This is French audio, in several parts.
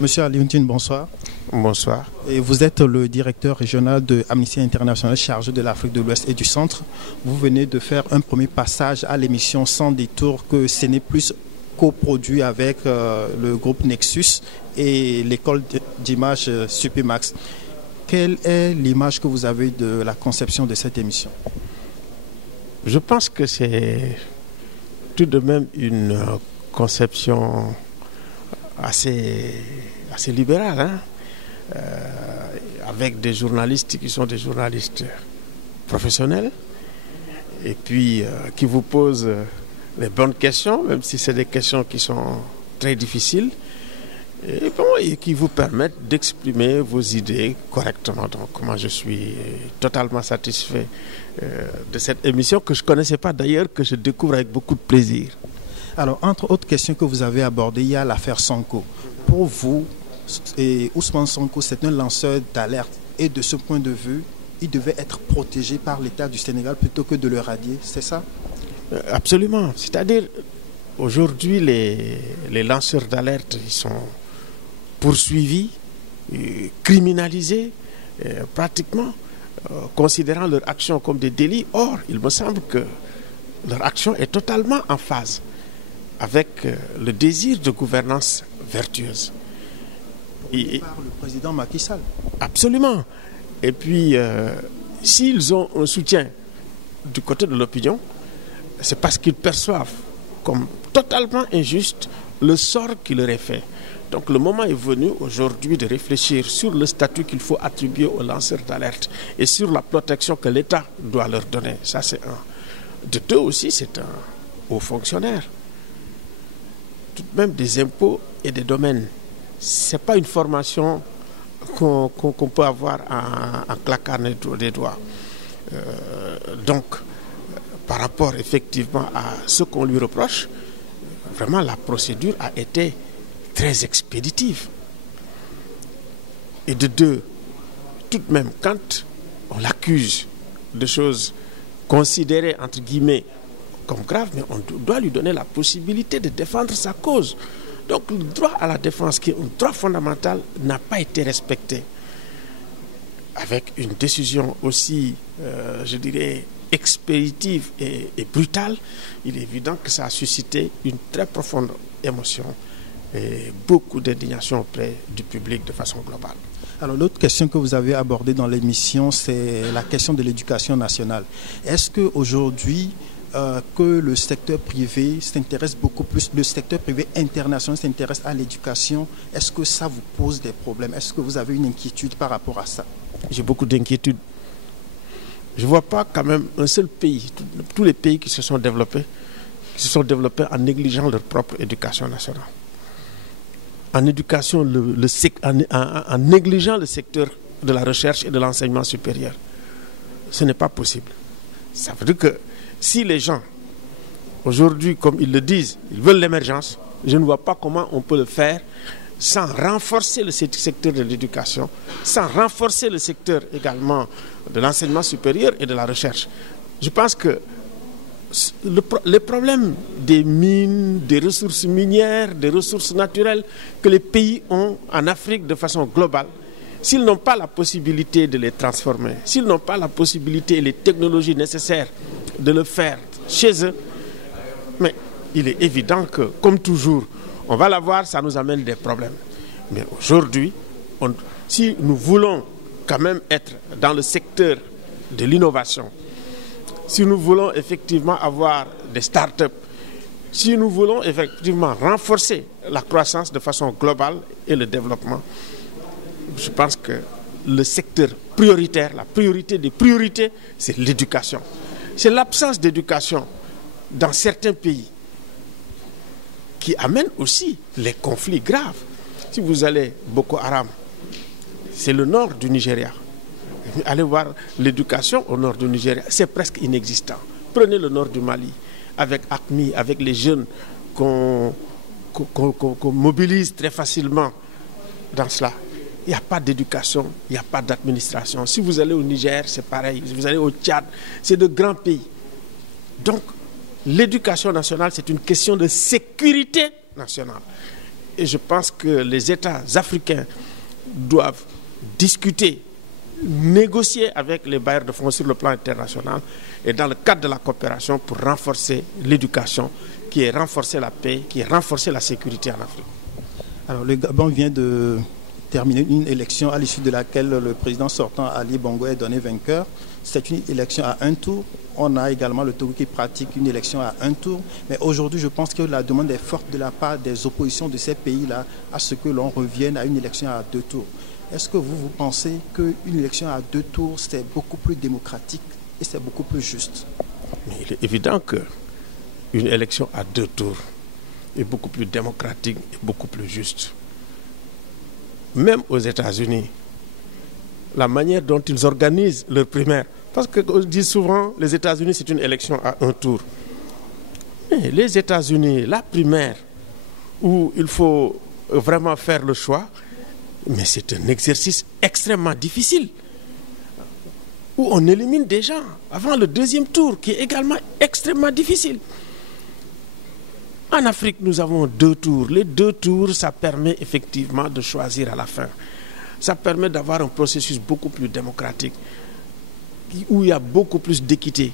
Monsieur Alioune, bonsoir. Bonsoir. Et vous êtes le directeur régional de Amnesty International chargé de l'Afrique de l'Ouest et du Centre. Vous venez de faire un premier passage à l'émission Sans détour que ce n'est plus coproduit avec le groupe Nexus et l'école d'image Supermax. Quelle est l'image que vous avez de la conception de cette émission? Je pense que c'est tout de même une conception assez libérale, hein? Avec des journalistes qui sont des journalistes professionnels et puis qui vous posent les bonnes questions, même si c'est des questions qui sont très difficiles, et qui vous permettent d'exprimer vos idées correctement. Donc moi je suis totalement satisfait de cette émission que je ne connaissais pas d'ailleurs, que je découvre avec beaucoup de plaisir. Alors, entre autres questions que vous avez abordées, il y a l'affaire Sonko. Pour vous, Ousmane Sonko, c'est un lanceur d'alerte. Et de ce point de vue, il devait être protégé par l'État du Sénégal plutôt que de le radier, c'est ça? Absolument. C'est-à-dire, aujourd'hui, les lanceurs d'alerte, ils sont poursuivis, criminalisés, pratiquement, considérant leur action comme des délits. Or, il me semble que leur action est totalement en phase avec le désir de gouvernance vertueuse. Par le président Macky Sall. Absolument. Et puis, s'ils ont un soutien du côté de l'opinion, c'est parce qu'ils perçoivent comme totalement injuste le sort qui leur est fait. Donc le moment est venu aujourd'hui de réfléchir sur le statut qu'il faut attribuer aux lanceurs d'alerte et sur la protection que l'État doit leur donner. Ça, c'est un. De deux aussi, c'est un haut fonctionnaire. Tout de même des impôts et des domaines. Ce n'est pas une formation qu'on peut avoir en claquant des doigts. Donc, par rapport effectivement à ce qu'on lui reproche, vraiment la procédure a été très expéditive. Et de deux, tout de même, quand on l'accuse de choses considérées entre guillemets comme graves, mais on doit lui donner la possibilité de défendre sa cause. Donc le droit à la défense, qui est un droit fondamental, n'a pas été respecté. Avec une décision aussi, je dirais, expéditive et brutale, il est évident que ça a suscité une très profonde émotion et beaucoup d'indignation auprès du public de façon globale. Alors l'autre question que vous avez abordée dans l'émission, c'est la question de l'éducation nationale. Est-ce qu'aujourd'hui, que le secteur privé s'intéresse beaucoup plus, le secteur privé international s'intéresse à l'éducation, est-ce que ça vous pose des problèmes? Est-ce que vous avez une inquiétude par rapport à ça? J'ai beaucoup d'inquiétudes. Je ne vois pas quand même un seul pays, tous les pays qui se sont développés en négligeant leur propre éducation nationale. En éducation, en négligeant le secteur de la recherche et de l'enseignement supérieur. Ce n'est pas possible. Ça veut dire que si les gens, aujourd'hui, comme ils le disent, ils veulent l'émergence, je ne vois pas comment on peut le faire sans renforcer le secteur de l'éducation, sans renforcer le secteur également de l'enseignement supérieur et de la recherche. Je pense que les problèmes des mines, des ressources minières, des ressources naturelles que les pays ont en Afrique de façon globale, s'ils n'ont pas la possibilité de les transformer, s'ils n'ont pas la possibilité et les technologies nécessaires de le faire chez eux, mais il est évident que, comme toujours, on va l'avoir, ça nous amène des problèmes. Mais aujourd'hui, si nous voulons quand même être dans le secteur de l'innovation, si nous voulons effectivement avoir des start-up, si nous voulons effectivement renforcer la croissance de façon globale et le développement, je pense que le secteur prioritaire, la priorité des priorités, c'est l'éducation. C'est l'absence d'éducation dans certains pays qui amène aussi les conflits graves. Si vous allez Boko Haram, c'est le nord du Nigeria. Allez voir l'éducation au nord du Nigeria, c'est presque inexistant. Prenez le nord du Mali, avec AQMI, avec les jeunes qu'on mobilise très facilement dans cela. Il n'y a pas d'éducation, il n'y a pas d'administration. Si vous allez au Niger, c'est pareil. Si vous allez au Tchad, c'est de grands pays. Donc, l'éducation nationale, c'est une question de sécurité nationale. Et je pense que les États africains doivent discuter, négocier avec les bailleurs de fonds sur le plan international et dans le cadre de la coopération pour renforcer l'éducation, qui est renforcer la paix, qui est renforcer la sécurité en Afrique. Alors, le Gabon vient de terminer une élection à l'issue de laquelle le président sortant Ali Bongo est donné vainqueur. C'est une élection à un tour. On a également le Togo qui pratique une élection à un tour. Mais aujourd'hui, je pense que la demande est forte de la part des oppositions de ces pays-là à ce que l'on revienne à une élection à 2 tours. Est-ce que vous pensez qu'une élection à 2 tours, c'est beaucoup plus démocratique et c'est beaucoup plus juste? Mais il est évident qu'une élection à 2 tours est beaucoup plus démocratique et beaucoup plus juste. Même aux États-Unis, la manière dont ils organisent leurs primaires, parce qu'on dit souvent les États-Unis c'est une élection à 1 tour. Mais les États-Unis, la primaire, où il faut vraiment faire le choix, mais c'est un exercice extrêmement difficile, où on élimine des gens avant le 2e tour, qui est également extrêmement difficile. En Afrique, nous avons 2 tours. Les 2 tours, ça permet effectivement de choisir à la fin. Ça permet d'avoir un processus beaucoup plus démocratique, où il y a beaucoup plus d'équité.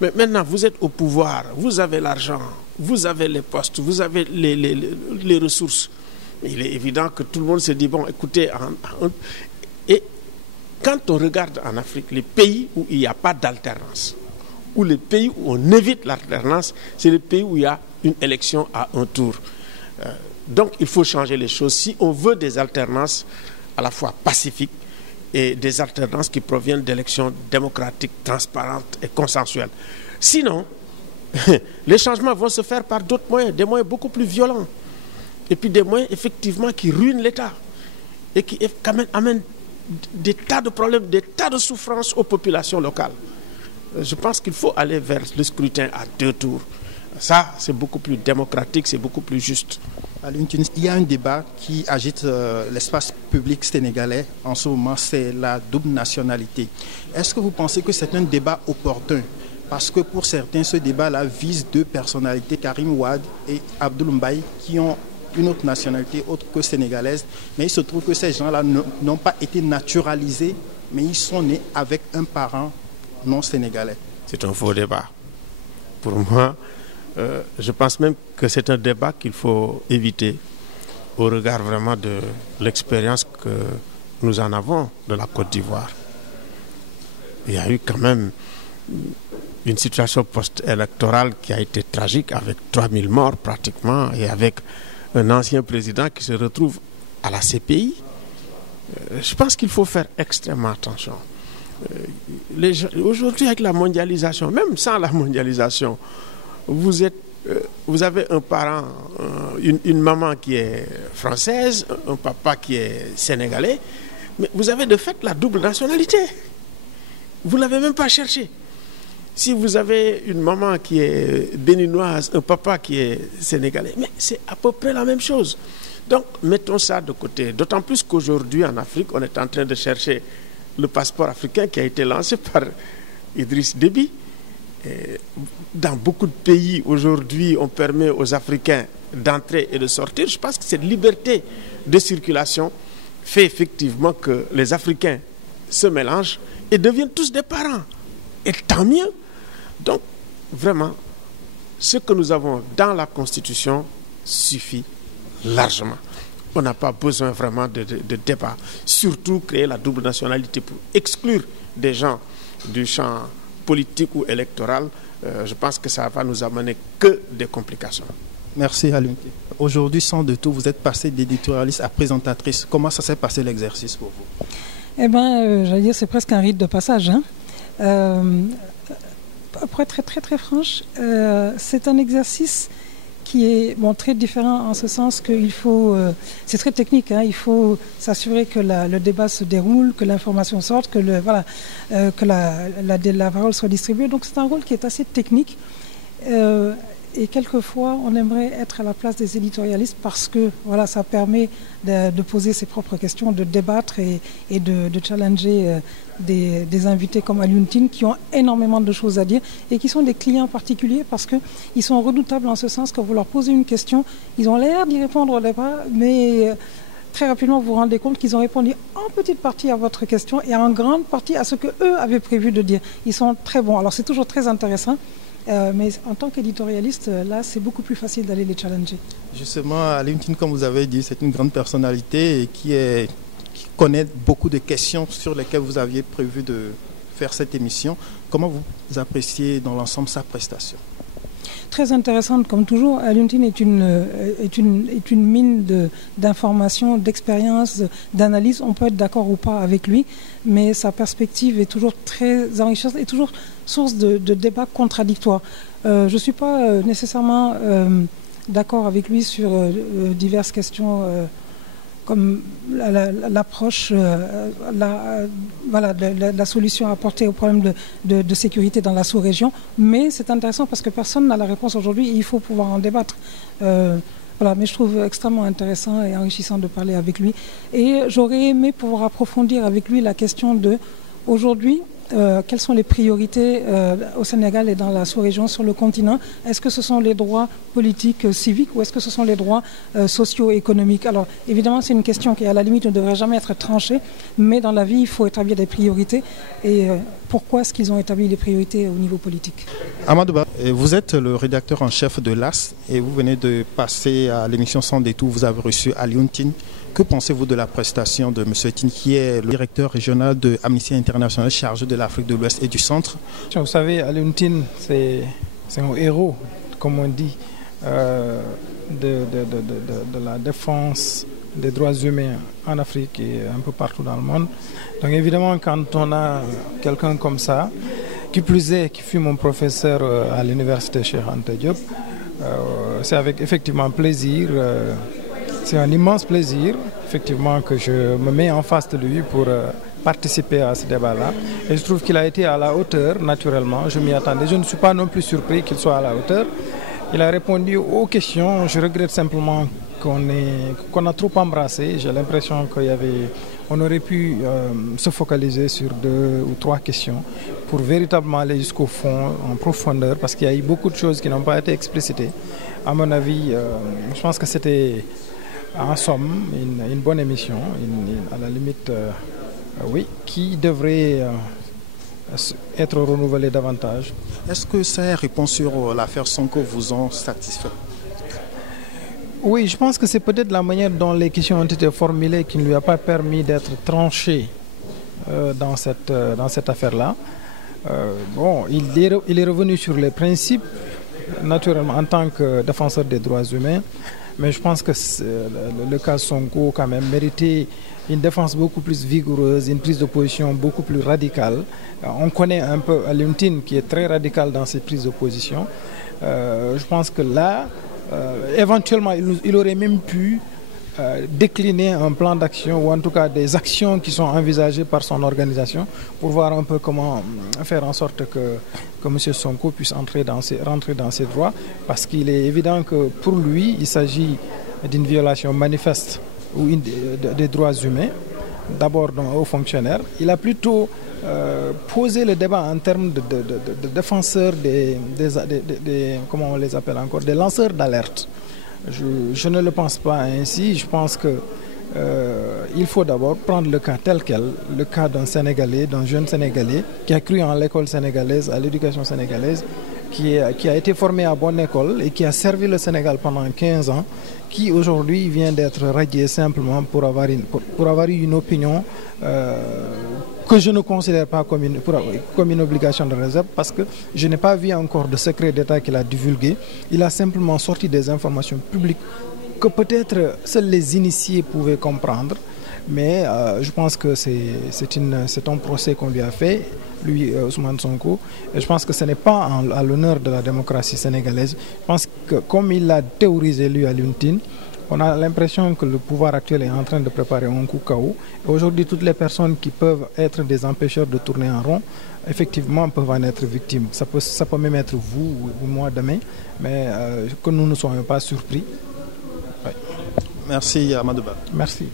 Mais maintenant, vous êtes au pouvoir, vous avez l'argent, vous avez les postes, vous avez les ressources. Il est évident que tout le monde se dit, bon, écoutez, et quand on regarde en Afrique, les pays où il n'y a pas d'alternance, ou les pays où on évite l'alternance, c'est les pays où il y a une élection à 1 tour. Donc il faut changer les choses. Si on veut des alternances à la fois pacifiques et des alternances qui proviennent d'élections démocratiques, transparentes et consensuelles. Sinon, les changements vont se faire par d'autres moyens, des moyens beaucoup plus violents. Et puis des moyens effectivement qui ruinent l'État et qui quand même amènent des tas de problèmes, des tas de souffrances aux populations locales. Je pense qu'il faut aller vers le scrutin à 2 tours. Ça, c'est beaucoup plus démocratique, c'est beaucoup plus juste. Il y a un débat qui agite l'espace public sénégalais en ce moment, c'est la double nationalité. Est-ce que vous pensez que c'est un débat opportun? Parce que pour certains, ce débat-là vise 2 personnalités, Karim Wade et Abdoul Mbaye, qui ont une autre nationalité autre que sénégalaise. Mais il se trouve que ces gens-là n'ont pas été naturalisés, mais ils sont nés avec un parent non sénégalais. C'est un faux débat. Pour moi, je pense même que c'est un débat qu'il faut éviter au regard vraiment de l'expérience que nous en avons de la Côte d'Ivoire. Il y a eu quand même une situation post-électorale qui a été tragique avec 3000 morts pratiquement et avec un ancien président qui se retrouve à la CPI. Je pense qu'il faut faire extrêmement attention. Aujourd'hui, avec la mondialisation, même sans la mondialisation, vous avez un parent, une maman qui est française, un papa qui est sénégalais, mais vous avez de fait la double nationalité. Vous ne l'avez même pas cherché. Si vous avez une maman qui est béninoise, un papa qui est sénégalais, mais c'est à peu près la même chose. Donc, mettons ça de côté. D'autant plus qu'aujourd'hui, en Afrique, on est en train de chercher le passeport africain qui a été lancé par Idriss Déby. Et dans beaucoup de pays, aujourd'hui, on permet aux Africains d'entrer et de sortir. Je pense que cette liberté de circulation fait effectivement que les Africains se mélangent et deviennent tous des parents. Et tant mieux. Donc, vraiment, ce que nous avons dans la Constitution suffit largement. On n'a pas besoin vraiment de débat. Surtout créer la double nationalité pour exclure des gens du champ politique ou électoral. Je pense que ça va nous amener que des complications. Merci Aliounté. Aujourd'hui, sans de tout, vous êtes passé d'éditorialiste à présentatrice. Comment ça s'est passé l'exercice pour vous? Eh bien, j'allais dire, c'est presque un rite de passage. Pour être très franche, c'est un exercice qui est très différent en ce sens qu'il faut, c'est très technique, il faut s'assurer que le débat se déroule, que l'information sorte, que la parole soit distribuée. Donc c'est un rôle qui est assez technique. Et quelquefois, on aimerait être à la place des éditorialistes parce que voilà, ça permet de poser ses propres questions, de débattre et de challenger des invités comme Alioune Tine qui ont énormément de choses à dire et qui sont des clients particuliers parce qu'ils sont redoutables en ce sens que vous leur posez une question, ils ont l'air d'y répondre au départ, mais très rapidement vous vous rendez compte qu'ils ont répondu en petite partie à votre question et en grande partie à ce qu'eux avaient prévu de dire. Ils sont très bons. Alors c'est toujours très intéressant. Mais en tant qu'éditorialiste, là, c'est beaucoup plus facile d'aller les challenger. Justement, Alioune Tine, comme vous avez dit, c'est une grande personnalité et qui connaît beaucoup de questions sur lesquelles vous aviez prévu de faire cette émission. Comment vous appréciez dans l'ensemble sa prestation? Très intéressante comme toujours. Alioune Tine est une mine d'informations, d'expériences, d'analyse. On peut être d'accord ou pas avec lui, mais sa perspective est toujours très enrichissante et toujours source de débats contradictoires. Je ne suis pas nécessairement d'accord avec lui sur diverses questions comme l'approche, la solution à apporter au problème de sécurité dans la sous-région. Mais c'est intéressant parce que personne n'a la réponse aujourd'hui et il faut pouvoir en débattre. Mais je trouve extrêmement intéressant et enrichissant de parler avec lui. Et j'aurais aimé pouvoir approfondir avec lui la question de, aujourd'hui, quelles sont les priorités au Sénégal et dans la sous-région, sur le continent? Est-ce que ce sont les droits politiques, civiques ou est-ce que ce sont les droits socio-économiques? Alors évidemment c'est une question qui à la limite ne devrait jamais être tranchée, mais dans la vie il faut établir des priorités. Et pourquoi est-ce qu'ils ont établi les priorités au niveau politique? Amadou Ba, vous êtes le rédacteur en chef de l'AS et vous venez de passer à l'émission Sans détour. Vous avez reçu Alioune Tine. Que pensez-vous de la prestation de M. Tine, qui est le directeur régional de Amnesty International chargé de l'Afrique de l'Ouest et du Centre? Vous savez, Alioune Tine, c'est un héros, comme on dit, de la défense des droits humains en Afrique et un peu partout dans le monde. Donc évidemment, quand on a quelqu'un comme ça, qui plus est, qui fut mon professeur à l'université Cheikh Anta Diop, c'est avec effectivement plaisir. C'est un immense plaisir, effectivement, que je me mets en face de lui pour participer à ce débat-là. Et je trouve qu'il a été à la hauteur, naturellement. Je m'y attendais. Je ne suis pas non plus surpris qu'il soit à la hauteur. Il a répondu aux questions. Je regrette simplement qu'on a trop embrassé. J'ai l'impression qu'on aurait pu se focaliser sur 2 ou 3 questions pour véritablement aller jusqu'au fond, en profondeur, parce qu'il y a eu beaucoup de choses qui n'ont pas été explicitées. À mon avis, je pense que c'était... En somme, une bonne émission, à la limite, oui, qui devrait être renouvelée davantage. Est-ce que ces réponses sur l'affaire Sonko vous ont satisfait? Oui, je pense que c'est peut-être la manière dont les questions ont été formulées qui ne lui a pas permis d'être tranché dans cette affaire-là. Il est revenu sur les principes, naturellement, en tant que défenseur des droits humains. Mais je pense que le cas Sonko, quand même, méritait une défense beaucoup plus vigoureuse, une prise de position beaucoup plus radicale. On connaît un peu Alioune Tine, qui est très radical dans ses prises de position. Je pense que là, éventuellement, il aurait même pu décliner un plan d'action, ou en tout cas des actions qui sont envisagées par son organisation, pour voir un peu comment faire en sorte que M. Sonko puisse rentrer dans ses droits, parce qu'il est évident que pour lui, il s'agit d'une violation manifeste des droits humains, d'abord d'un haut fonctionnaire. Il a plutôt posé le débat en termes de défenseurs comment on les appelle encore, des lanceurs d'alerte. Je ne le pense pas ainsi. Je pense qu'il faut d'abord prendre le cas tel quel, le cas d'un Sénégalais, d'un jeune Sénégalais qui a cru en l'école sénégalaise, à l'éducation sénégalaise, qui a été formé à bonne école et qui a servi le Sénégal pendant 15 ans, qui aujourd'hui vient d'être radié simplement pour avoir eu une opinion que je ne considère pas comme une obligation de réserve, parce que je n'ai pas vu encore de secret d'État qu'il a divulgué. Il a simplement sorti des informations publiques que peut-être seuls les initiés pouvaient comprendre. Mais je pense que c'est un procès qu'on lui a fait, lui, Ousmane Sonko. Et je pense que ce n'est pas à l'honneur de la démocratie sénégalaise. Je pense que comme il l'a théorisé, lui, Alioune Tine, on a l'impression que le pouvoir actuel est en train de préparer un coup KO. Aujourd'hui, toutes les personnes qui peuvent être des empêcheurs de tourner en rond, effectivement peuvent en être victimes. Ça peut même être vous ou moi demain, mais que nous ne soyons pas surpris. Merci Amadouba. Merci.